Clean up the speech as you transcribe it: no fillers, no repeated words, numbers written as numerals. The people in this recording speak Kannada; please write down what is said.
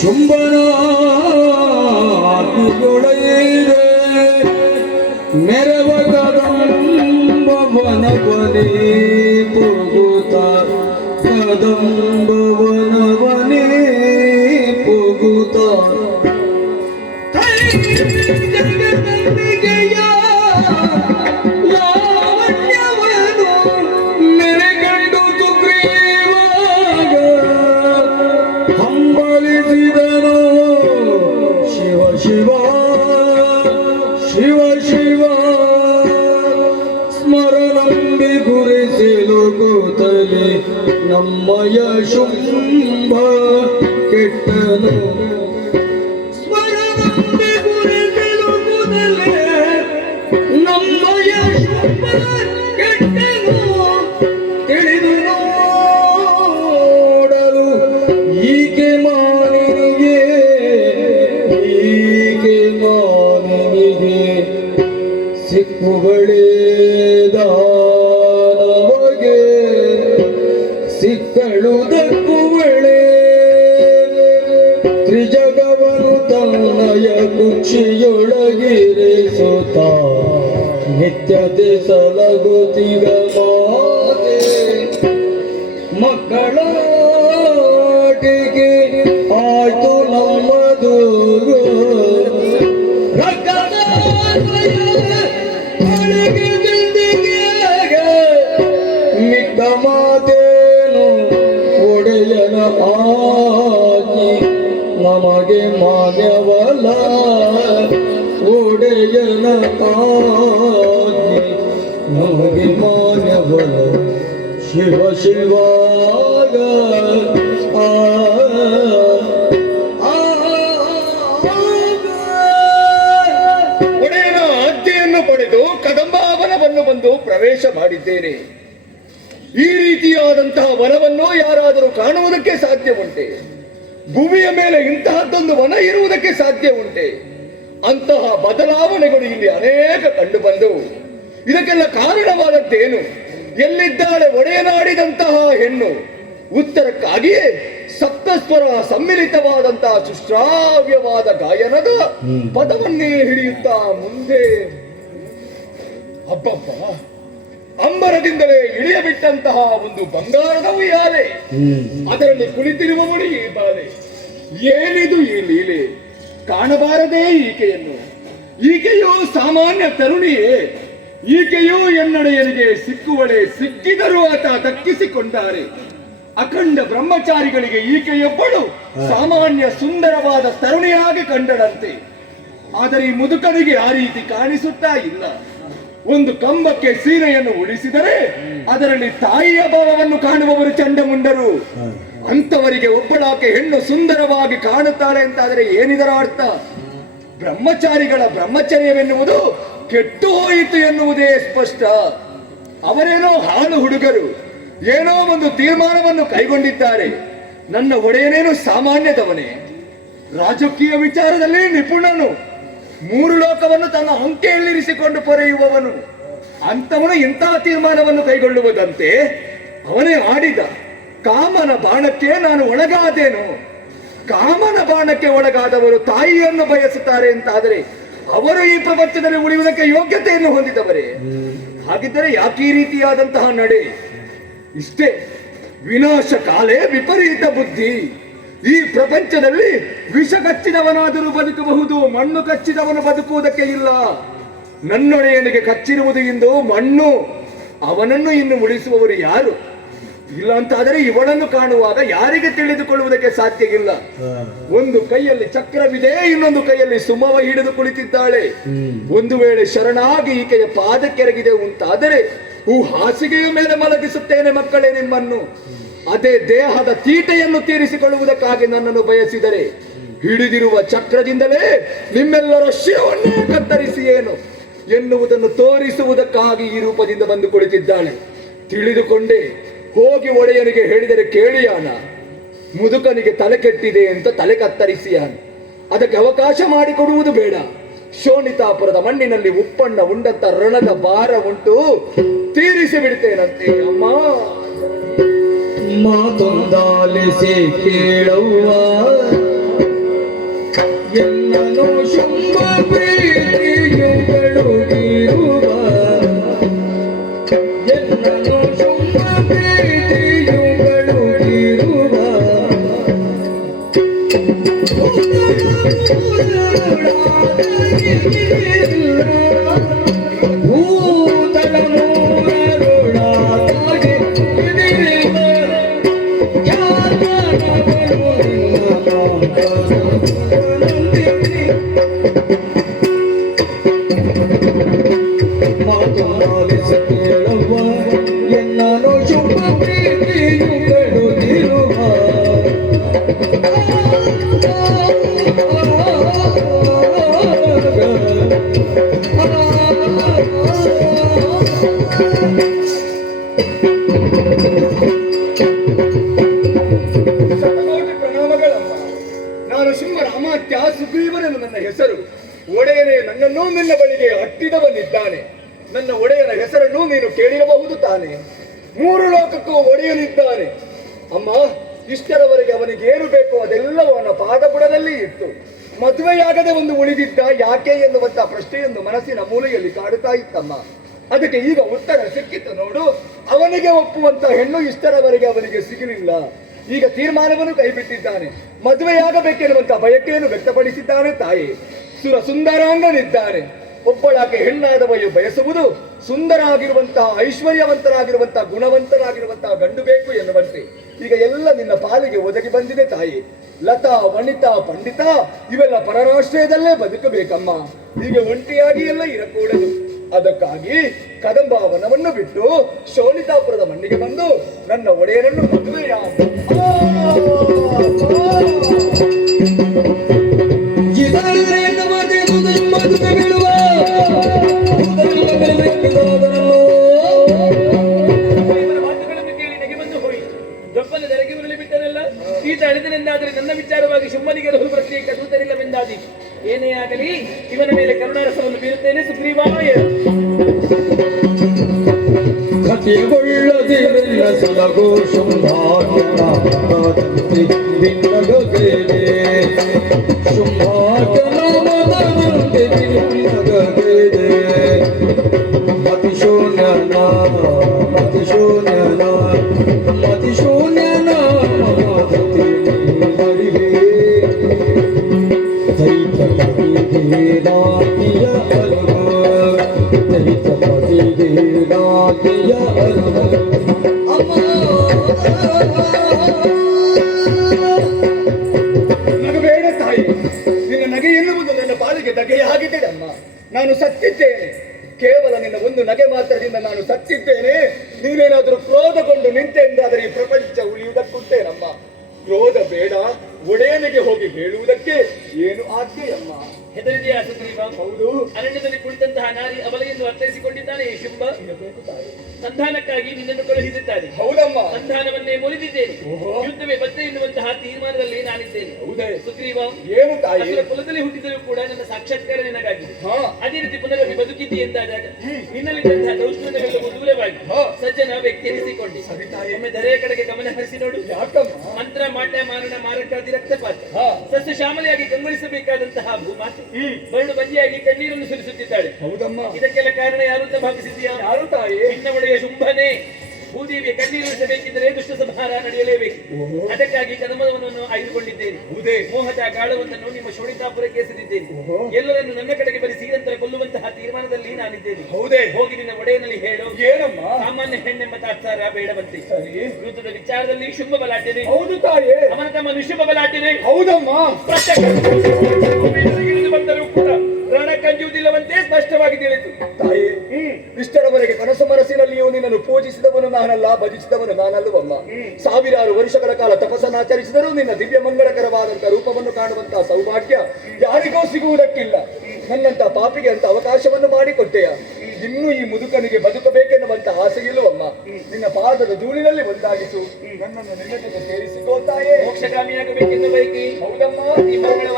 ಶುಂಭನಾಗುಳೆಯಿರೆ ಮೆರವ ಕದಂಬವನ ಬಲಿ ಪುಗುತ ಕದಂಬವನ ಬಲಿ ಪುಗುತ ಜಗದಂಬಿಕೆಯ ಲಾವಣ್ಯವನು ನೆರೆಗಂಡು ಸುಗ್ರೀವಾಗ ಹಂಬಲಿಸಿದನು ಶಿವ ಶಿವ ಶಿವ ಶಿವ ಸ್ಮರಣಂಬಿ ಗುರಿಸಲು ಕೂತಲಿ ನಮ್ಮಯ ಶುಂಭ ಕೆಟ್ಟನು ಸ್ಮರಣಂಬಿ ಗುರಿಸಲು ಕೂತಲೆ ನಮ್ಮಯ ಶುಂಭ ಕೆಟ್ಟನು ತಿಳಿದು ನೋಡಲು ಈಕೆ ಮಾನಿನಿಗೆ ಸಿಕ್ಕುಗಳೇ ದಾನವಗೆ ಸಿಕ್ಕಳು ದಕ್ಕುಗಳೇ ತ್ರಿಜಗವನು ತನ್ನಯ ಕುಕ್ಷಿಯೊಳಗಿರಿಸುತ್ತ ನಿತ್ಯತೆ ಸಲಗುತ್ತಿಗ ಮಾತೆ ಮಕ್ಕಳಾಟಿಗೆ ಆಯ್ತು ನಮ್ಮದು ಮಿಕ್ಕ ಮಾತೇನು ಒಡೆಯನ ಆಗಿ ನಮಗೆ ಮಾನ್ಯವಲ್ಲ ಒಡೆಯನ ಆಗಿ ನಮಗೆ ಮಾನ್ಯವಲ್ಲ ಶಿವ ಶಿವಾಗ ಪಡೆದು ಕದಂಬಾವನವನ್ನು ಬಂದು ಪ್ರವೇಶ ಮಾಡಿದ್ದೇನೆ. ಈ ರೀತಿಯಾದಂತಹ ವನವನ್ನು ಯಾರಾದರೂ ಕಾಣುವುದಕ್ಕೆ ಸಾಧ್ಯ ಉಂಟೆ? ಭೂಮಿಯ ಮೇಲೆ ಇಂತಹದ್ದೊಂದು ವನ ಇರುವುದಕ್ಕೆ ಸಾಧ್ಯ ಉಂಟೆ? ಅಂತಹ ಬದಲಾವಣೆಗಳು ಇಲ್ಲಿ ಅನೇಕ ಕಂಡು ಬಂದವು. ಇದಕ್ಕೆಲ್ಲ ಕಾರಣವಾದದ್ದೇನು? ಎಲ್ಲಿದ್ದಾಳೆ ಒಡೆಯನಾಡಿದಂತಹ ಹೆಣ್ಣು? ಉತ್ತರಕ್ಕಾಗಿಯೇ ಸಪ್ತಸ್ವರ ಸಮ್ಮಿಲಿತವಾದಂತಹ ಸುಶ್ರಾವ್ಯವಾದ ಗಾಯನದ ಪದವನ್ನೇ ಹಿಡಿಯುತ್ತಾ ಮುಂದೆ ಹಬ್ಬಬ್ಬ ಅಂಬರದಿಂದಲೇ ಇಳಿಯಬಿಟ್ಟಂತಹ ಒಂದು ಬಂಗಾರದ ಉಯ್ಯಾಲೆ, ಅದರಲ್ಲಿ ಕುಳಿತಿರುವವಳು ಈ ಬಾಲೆ. ಏನಿದು ಈ ಲೀಲೆ? ಕಾಣಬಾರದೇ ಈಕೆಯನ್ನು? ಈಕೆಯೂ ಸಾಮಾನ್ಯ ತರುಣಿಯೇ? ಈಕೆಯೂ ಎನ್ನಡೆಯರಿಗೆ ಸಿಕ್ಕುವಳೆ, ಸಿಕ್ಕಿದರೂ ಆತ ದಕ್ಕಿಸಿಕೊಂಡಾರೆ. ಅಖಂಡ ಬ್ರಹ್ಮಚಾರಿಗಳಿಗೆ ಈಕೆಯೊಬ್ಬಳು ಸಾಮಾನ್ಯ ಸುಂದರವಾದ ತರುಣಿಯಾಗಿ ಕಂಡಳಂತೆ. ಆದರೆ ಈ ಮುದುಕನಿಗೆ ಆ ರೀತಿ ಕಾಣಿಸುತ್ತಾ ಇಲ್ಲ. ಒಂದು ಕಂಬಕ್ಕೆ ಸೀರೆಯನ್ನು ಉಳಿಸಿದರೆ ಅದರಲ್ಲಿ ತಾಯಿಯ ಭಾವವನ್ನು ಕಾಣುವವರು ಚಂಡಮುಂಡರು. ಅಂತವರಿಗೆ ಒಬ್ಬಳಾಕೆ ಹೆಣ್ಣು ಸುಂದರವಾಗಿ ಕಾಣುತ್ತಾಳೆ ಅಂತಾದರೆ ಏನಿದರ ಅರ್ಥ? ಬ್ರಹ್ಮಚಾರಿಗಳ ಬ್ರಹ್ಮಚರ್ಯವೆನ್ನುವುದು ಕೆಟ್ಟು ಹೋಯಿತು ಎನ್ನುವುದೇ ಸ್ಪಷ್ಟ. ಅವರೇನೋ ಹಾಳು ಹುಡುಗರು, ಏನೋ ಒಂದು ತೀರ್ಮಾನವನ್ನು ಕೈಗೊಂಡಿದ್ದಾರೆ. ನನ್ನ ಒಡೆಯನೇನು ಸಾಮಾನ್ಯದವನೇ? ರಾಜಕೀಯ ವಿಚಾರದಲ್ಲಿ ನಿಪುಣನು, 3 ಲೋಕವನ್ನು ತನ್ನ ಅಂಕೆಯಲ್ಲಿರಿಸಿಕೊಂಡು ಪೊರೆಯುವವನು. ಅಂತವನು ಇಂತಹ ತೀರ್ಮಾನವನ್ನು ಕೈಗೊಳ್ಳುವುದಂತೆ ಅವನೇ ಆಡಿದ. ಕಾಮನ ಬಾಣಕ್ಕೆ ನಾನು ಒಳಗಾದೇನು? ಕಾಮನ ಬಾಣಕ್ಕೆ ಒಳಗಾದವರು ತಾಯಿಯನ್ನು ಬಯಸುತ್ತಾರೆ ಅಂತಾದರೆ ಅವರು ಈ ಪ್ರಪಂಚದಲ್ಲಿ ಉಳಿಯುವುದಕ್ಕೆ ಯೋಗ್ಯತೆಯನ್ನು ಹೊಂದಿದವರೇ? ಹಾಗಿದ್ದರೆ ಯಾಕೆ ಈ ರೀತಿಯಾದಂತಹ ನಡೆ? ಇಷ್ಟೇ, ವಿನಾಶ ಕಾಲೇ ವಿಪರೀತ ಬುದ್ಧಿ. ಈ ಪ್ರಪಂಚದಲ್ಲಿ ವಿಷ ಕಚ್ಚಿದವನಾದರೂ ಬದುಕಬಹುದು, ಮಣ್ಣು ಕಚ್ಚಿದವನು ಬದುಕುವುದಕ್ಕೆ ಇಲ್ಲ. ನನ್ನೊಡೆಯನಿಗೆ ಕಚ್ಚಿರುವುದು ಇಂದು ಮಣ್ಣು, ಅವನನ್ನು ಇನ್ನು ಉಳಿಸುವವರು ಯಾರು? ಇಲ್ಲ ಅಂತಾದರೆ ಇವಳನ್ನು ಕಾಣುವಾಗ ಯಾರಿಗೆ ತಿಳಿದುಕೊಳ್ಳುವುದಕ್ಕೆ ಸಾಧ್ಯ ಇಲ್ಲ. ಒಂದು ಕೈಯಲ್ಲಿ ಚಕ್ರವಿದೆ, ಇನ್ನೊಂದು ಕೈಯಲ್ಲಿ ಸುಮವ ಹಿಡಿದು ಕುಳಿತಿದ್ದಾಳೆ. ಒಂದು ವೇಳೆ ಶರಣಾಗಿ ಈಕೆಯ ಪಾದಕ್ಕೆರಗಿದೆ ಉಂಟಾದರೆ ಹಾಸಿಗೆಯ ಮೇಲೆ ಮಲಗಿಸುತ್ತೇನೆ ಮಕ್ಕಳೇ ನಿಮ್ಮನ್ನು. ಅದೇ ದೇಹದ ತೀಟೆಯನ್ನು ತೀರಿಸಿಕೊಳ್ಳುವುದಕ್ಕಾಗಿ ನನ್ನನ್ನು ಬಯಸಿದರೆ ಹಿಡಿದಿರುವ ಚಕ್ರದಿಂದಲೇ ನಿಮ್ಮೆಲ್ಲರ ಶಿರವನ್ನೇ ಕತ್ತರಿಸಿ ಏನು ಎನ್ನುವುದನ್ನು ತೋರಿಸುವುದಕ್ಕಾಗಿ ಈ ರೂಪದಿಂದ ಬಂದು ಕುಳಿತಿದ್ದಾಳೆ. ತಿಳಿದುಕೊಂಡೆ. ಹೋಗಿ ಒಡೆಯನಿಗೆ ಹೇಳಿದರೆ ಕೇಳಿಯಾನ, ಮುದುಕನಿಗೆ ತಲೆ ಕೆಟ್ಟಿದೆ ಅಂತ ತಲೆ ಕತ್ತರಿಸಿಯಾನ. ಅದಕ್ಕೆ ಅವಕಾಶ ಮಾಡಿಕೊಡುವುದು ಬೇಡ. ಶೋಣಿತಾಪುರದ ಮಣ್ಣಿನಲ್ಲಿ ಉಪ್ಪಣ್ಣ ಉಂಡಂತ ರಣದ ಭಾರ ಉಂಟು, ತೀರಿಸಿ ಬಿಡ್ತೇನಂತೆ. ಅಮ್ಮ ಮಾತೊಂದಾಲಿಸಿ ಕೇಳುವ ಎನ್ನನು ಶುಂಭ ಪ್ರೀತಿಯು ಕಳುಗಿರುವ ಎನ್ನನು ಶುಂಭ ಪ್ರೀತಿಯು ಕಳುಗಿರುವ ಭೂತಲ ಮೂರರುಳಾಗಿ ಇದಿರಿವ ಖ್ಯಾತನಗಳು ಮಾತನಾಡಿಸ ಕೇಳವ್ವ ಎನ್ನನು ಶುಭ ಪ್ರೀತಿಯು ಕಡುತ್ತಿರುವ ಶತಕೋಟಿ ಪ್ರಣಾಮಗಳಮ್ಮ. ನಾನು ಸಿಂಹರ ಅಮಾತ್ಯ ಸುಗ್ರೀವನೆಂದು ನನ್ನ ಹೆಸರು. ಒಡೆಯನೇ ನನ್ನನ್ನೂ ನಿನ್ನ ಬಳಿಗೆ ಹಟ್ಟಿದವನಿದ್ದಾನೆ. ನನ್ನ ಒಡೆಯನ ಹೆಸರನ್ನು ನೀನು ಕೇಳಿರಬಹುದು ತಾನೆ. 3 ಲೋಕಕ್ಕೂ ಒಡೆಯನಿದ್ದಾನೆ ಅಮ್ಮ. ಇಷ್ಟರವರೆಗೆ ಅವನಿಗೆ ಏನು ಬೇಕೋ ಅದೆಲ್ಲವೂ ಅವನ ಪಾದಬುಡದಲ್ಲಿ ಇತ್ತು. ಮದುವೆಯಾಗದೆ ಒಂದು ಉಳಿದಿದ್ದ ಯಾಕೆ ಎನ್ನುವಂತ ಪ್ರಶ್ನೆಯೊಂದು ಮನಸ್ಸಿನ ಮೂಲೆಯಲ್ಲಿ ಕಾಡುತ್ತಾ ಇತ್ತಮ್ಮ. ಅದಕ್ಕೆ ಈಗ ಉತ್ತರ ಸಿಕ್ಕಿತ್ತು ನೋಡು. ಅವನಿಗೆ ಒಪ್ಪುವಂತ ಹೆಣ್ಣು ಇಷ್ಟರವರೆಗೆ ಅವನಿಗೆ ಸಿಗಲಿಲ್ಲ. ಈಗ ತೀರ್ಮಾನವನ್ನು ಕೈಬಿಟ್ಟಿದ್ದಾನೆ. ಮದುವೆಯಾಗಬೇಕೆನ್ನುವಂತ ಬಯಕೆಯನ್ನು ವ್ಯಕ್ತಪಡಿಸಿದ್ದಾನೆ ತಾಯಿ. ಸುಂದರಾಂಗನಿದ್ದಾನೆ. ಒಬ್ಬಳಾಕೆ ಹೆಣ್ಣಾದವಳು ಬಯಸುವುದು ಸುಂದರ ಆಗಿರುವಂತಹ ಐಶ್ವರ್ಯವಂತರಾಗಿರುವಂತಹ ಗುಣವಂತರಾಗಿರುವಂತಹ ಗಂಡು ಬೇಕು ಎನ್ನುವಂತೆ ಈಗ ಎಲ್ಲ ನಿನ್ನ ಪಾಲಿಗೆ ಒದಗಿ ಬಂದಿದೆ ತಾಯಿ. ಲತಾ ವನಿತಾ ಪಂಡಿತ ಇವೆಲ್ಲ ಪರರಾಶ್ರಯದಲ್ಲೇ ಬದುಕಬೇಕಮ್ಮ. ಹೀಗೆ ಒಂಟಿಯಾಗಿ ಎಲ್ಲ ಇರಕೂಡದು. ಅದಕ್ಕಾಗಿ ಕದಂಬವನವನ್ನು ಬಿಟ್ಟು ಶೋಣಿತಾಪುರದ ಮಣ್ಣಿಗೆ ಬಂದು ನನ್ನ ಒಡೆಯನನ್ನು ಮದುವೆಯ ಮಾತುಗಳನ್ನು ಕೇಳಿ ನಗೆ ಬಂದು ಹೋಯಿತು. ಜೊಪ್ಪನ ದೆರಗಿ ಉರುಳಿ ಬಿಟ್ಟನಲ್ಲ. ಈತ ಅಳಿದನೆಂದಾದರೆ ನನ್ನ ವಿಚಾರವಾಗಿ ಶುಂಭನಿಗೆ ಪ್ರತ್ಯೇಕ ದೂತರಿಲ್ಲವೆಂದಾದೀತು. ಏನೇ ಆಗಲಿ ಇವನ ಮೇಲೆ ಕರುಣಾರಸವನ್ನು ಬೀರುತ್ತೇನೆ. ಸುಗ್ರೀವಾಯ ಕತಿಗೊಳ್ಳದಿರಲ್ಲ ಸಲಗೋ ಶುಂಭಾಟನಾಮದಂತೆ ನಿನ್ನಗೇನೆ ಶುಂಭಾಟನಾಮದಂತೆ ನಿನ್ನಗೇನೆ ಮತಿಶೂನ್ಯನ ಮತಿಶೂನ್ಯನ ಮತಿಶೂನ್ಯನ ಮತಿ ಮರಿವೆ ದೈತ ಪತಿಗೆ ರಾತಿಯ ಅಲುಗ ದೈತ ಪತಿಗೆ ರಾತಿಯ ಅಲುಗ ನಗಬೇಡ ತಾಯಿ. ನಿನ್ನ ನಗೆ ಎನ್ನುವುದು ನನ್ನ ಪಾಲಿಗೆ ನಗೆಯಾಗಿದೆ ಅಮ್ಮ. ನಾನು ಸತ್ತಿದ್ದೇನೆ. ಕೇವಲ ನಿನ್ನ ಒಂದು ನಗೆ ಮಾತ್ರದಿಂದ ನಾನು ಸತ್ತಿದ್ದೇನೆ. ನೀನೇನಾದರೂ ಕ್ರೋಧಗೊಂಡು ನಿಂತೆ ಎಂದಾದರೆ ಈ ಪ್ರಪಂಚ ಉಳಿಯುವುದಕ್ಕುಂಟೇನಮ್ಮ. ಕ್ರೋಧ ಬೇಡ. ಒಡೆಯನಿಗೆ ಹೋಗಿ ಹೇಳುವುದಕ್ಕೆ ಏನು ಆಜ್ಞೆಯಮ್ಮ. ಹೆದರಿದೆಯಾ ಸುಗ್ರೀವ? ಹೌದು. ಅರಣ್ಯದಲ್ಲಿ ಕುಳಿತಂತಹ ನಾರಿ ಅವಳೆಯನ್ನು ಅರ್ಥೈಸಿಕೊಂಡಿದ್ದಾನೆ ಈ ಶುಂಭ. ಇರಬೇಕು ತಾಯಿ. ಸಂಧಾನಕ್ಕಾಗಿ ನಿನ್ನನ್ನು ಕಳುಹಿಸಿದ್ದಾನೆ. ಹೌದಮ್ಮ. ಸಂಧಾನವನ್ನೇ ಮುರಿದಿದ್ದೇನೆ. ಓಹೋ. ಯುದ್ಧವೇ ಬತ್ತೆ ಎನ್ನುವಂತಹ ತೀರ್ಮಾನದಲ್ಲಿ ನಾನಿದ್ದೇನೆ. ಹೌದೇ? ಸುಗ್ರೀವ, ಏನು ತಾಯಿ? ಅಸುರ ಕುಲದಲ್ಲಿ ಹುಟ್ಟಿದರೂ ಕೂಡ ನನ್ನ ಸಾಕ್ಷಾತ್ಕಾರ ನಿನಗಾಗಿದೆ. ಹಾ. ಅದೇ ರೀತಿ ಪುನರಪಿ ಬದುಕಿದ್ದಿ ಎಂದಾದಾಗ ನಿನ್ನಲ್ಲಿದ್ದಂತಹ ದೌಷ್ಟ್ಯಗಳೆಲ್ಲವೂ ದೂರವಾಗಿ ಹಾ. ಸಜ್ಜನ ವ್ಯಕ್ತಿ ಎನಿಸಿಕೊಂಡೆ. ಸರಿ ತಾಯಿ. ಒಮ್ಮೆ ಧರೆಯ ಕಡೆಗೆ ಗಮನ ಹರಿಸಿ ನೋಡು. ಯಾಕಮ್ಮ? ಮಂತ್ರ ಮಾಟ ಮಾರಣ ಮಾರಕಾದಿ ರಕ್ತಪಾತ ಹಾ. ಸಸ್ಯ ಶ್ಯಾಮಲೆಯಾಗಿ ಕಂಗೊಳಿಸಬೇಕಾದಂತಹ ಭೂಮಾತೆ ಬರಡು ಬಂಜಿಯಾಗಿ ಕಣ್ಣೀರನ್ನು ಸುರಿಸುತ್ತಿದ್ದಾಳೆ. ಹೌದಮ್ಮ. ಇದಕ್ಕೆಲ್ಲ ಕಾರಣ ಯಾರು ಅಂತ ಭಾವಿಸಿದೀಯಾ? ಯಾರು ತಾಯಿ? ನಿನ್ನ ಒಡೆಯ ಶುಂಭನೇ. ಭೂದೇವಿಯ ಕಣ್ಣೀರಿಸಬೇಕಿದ್ದರೆ ದುಷ್ಟ ಸಂಹಾರ ನಡೆಯಲೇಬೇಕು. ಅದಕ್ಕಾಗಿ ಕದಮವನ್ನು ಆಯ್ದುಕೊಂಡಿದ್ದೇನೆ. ಹೌದೇ? ಮೋಹದ ಗಾಳವನ್ನು ನಿಮ್ಮ ಶೋಣಿತಾಪುರಕ್ಕೆ ಎಸೆದಿದ್ದೇನೆ. ಓಹೋ. ಎಲ್ಲರನ್ನು ನನ್ನ ಕಡೆಗೆ ಬರಿಸಿ ನಂತರ ಕೊಲ್ಲುವಂತಹ ತೀರ್ಮಾನದಲ್ಲಿ ನಾನಿದ್ದೇನೆ. ಹೌದೇ? ಹೋಗಿ ನಿನ್ನ ಒಡೆಯನಲ್ಲಿ ಹೇಳು. ಏನಮ್ಮ? ಸಾಮಾನ್ಯ ಹೆಣ್ಣೆಂಬ ತಾತ್ಸಾರ ಬೇಡವಂತೆ. ಸರಿ. ಯುದ್ಧದ ವಿಚಾರದಲ್ಲಿ ಶುಂಭ ಬಲಾಟೆನೆ. ಹೌದು ತಾಯಿ. ಅವನ ತಮ್ಮ ನಿಶುಂಭ ಬಲಾಟೆನೆ. ಹೌದಮ್ಮ. ಪ್ರತ್ಯಕ್ಷ ಬಂದರೂ ಕೂಡ ಪ್ರಾಣ ಕಂಜುವುದಿಲ್ಲವಂತೆ ಸ್ಪಷ್ಟವಾಗಿ ತಿಳಿತು. ತಾಯಿ, ಇಷ್ಟರವರೆಗೆ ಕನಸು ಮನಸ್ಸಿನಲ್ಲಿಯೂ ನಿನ್ನನ್ನು ಪೂಜಿಸಿದವನು ನಾನಲ್ಲ, ಭಜಿಸಿದವನು ನಾನಲ್ಲವಮ್ಮ. ಸಾವಿರಾರು ವರ್ಷಗಳ ಕಾಲ ತಪಸ್ಸನ್ನಾಚರಿಸಿದರೂ ನಿನ್ನ ದಿವ್ಯ ಮಂಗಳಕರವಾದಂತ ರೂಪವನ್ನು ಕಾಣುವಂತಹ ಸೌಭಾಗ್ಯ ಯಾರಿಗೂ ಸಿಗುವುದಕ್ಕಿಲ್ಲ. ನನ್ನಂತ ಪಾಪಿಗೆ ಅಂತ ಅವಕಾಶವನ್ನು ಮಾಡಿಕೊಟ್ಟೆಯ. ಇನ್ನೂ ಈ ಮುದುಕನಿಗೆ ಬದುಕಬೇಕೆನ್ನುವಂತ ಆಸೆಯಿಲ್ಲವಮ್ಮ. ನಿನ್ನ ಪಾದದ ಧೂಳಿನಲ್ಲಿ ಒಂದಾಗಿಸು. ನನ್ನನ್ನು ನಿನ್ನ ಜೊತೆ ಸೇರಿಸಿಕೋ ತಾಯೇ. ಮೋಕ್ಷಗಾಮಿಯಾಗಬೇಕೆಂದು ಬಯಕೆ. ಹೌದಮ್ಮ. ಈ ಮರಗಳ